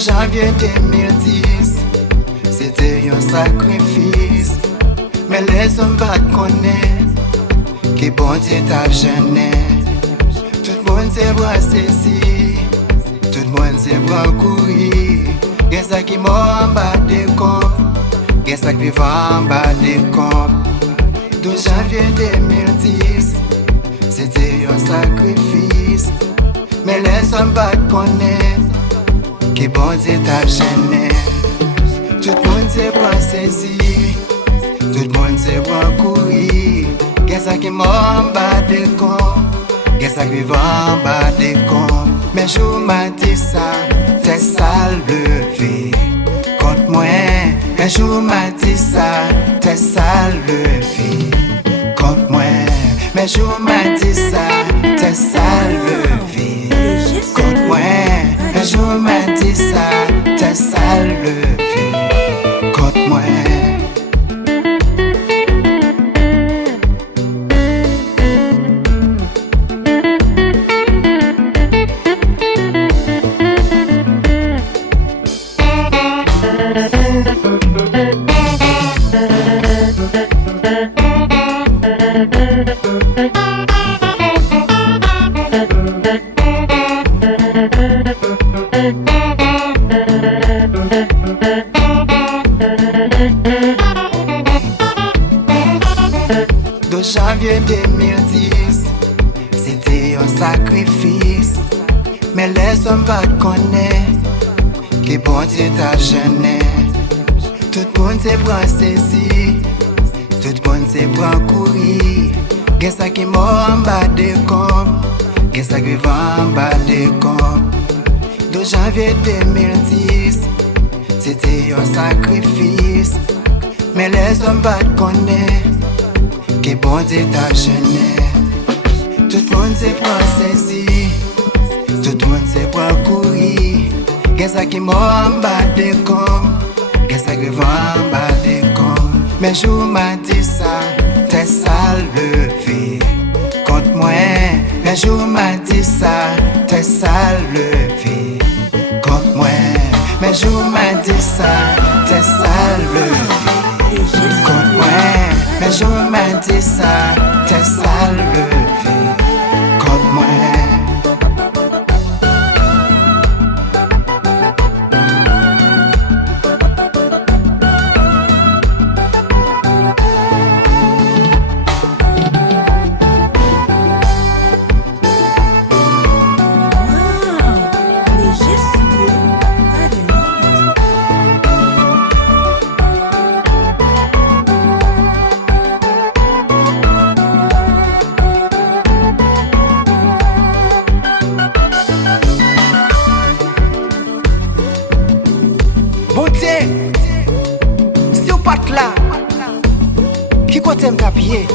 janvier 2010, c'était un sacrifice. Mais les hommes pas connaître qui bon Dieu t'a jeûné. Tout le monde s'est bras saisi, tout le monde s'est bras courir. Y'a ça qui mort en bas des comptes, y'a ça qui vivent en bas des comptes. 12 janvier 2010, c'était un sacrifice. Mais les hommes pas connaître qui bon Dieu t'a jeûné. Tout le monde s'est bras saisi, tout le monde s'est bras courir. Y'a ça qui mort en bas des comptes, y'a ça qui vivent en bas des comptes. Mais je m'a dit ça, t'es sale levé contre moi. Mais je m'a dit ça, t'es sale levé contre moi. Mais je m'a dit ça, t'es sale levé contre moi. Mais je m'a dit ça, t'es sale levé contre moi. De janvier 2010, c'était un sacrifice. Mais les hommes pas connaître qui bon Dieu t'a jeûné. Tout le monde s'est bras saisi, tout le monde s'est bras courir. Y'a ça qui mort en bas des comptes, y'a ça qui va en bas des comptes. De janvier 2010, c'était un sacrifice. Mais les hommes pas connaître qui bon Dieu t'a jeûné. Tout le monde s'est bras saisi, tout le monde s'est bras courir. Y'a ça qui mort en bas des comptes, y'a ça qui va en bas des comptes. Mais je m'a dit ça, t'es sale levé contre moi. Mais je m'a dit ça, t'es sale levé contre moi. Mais je m'a dit ça, t'es sale levé contre moi. Mais je m'a dit ça, t'es sale levé contre moi. Si ou pat là, qui côté m'ta pied?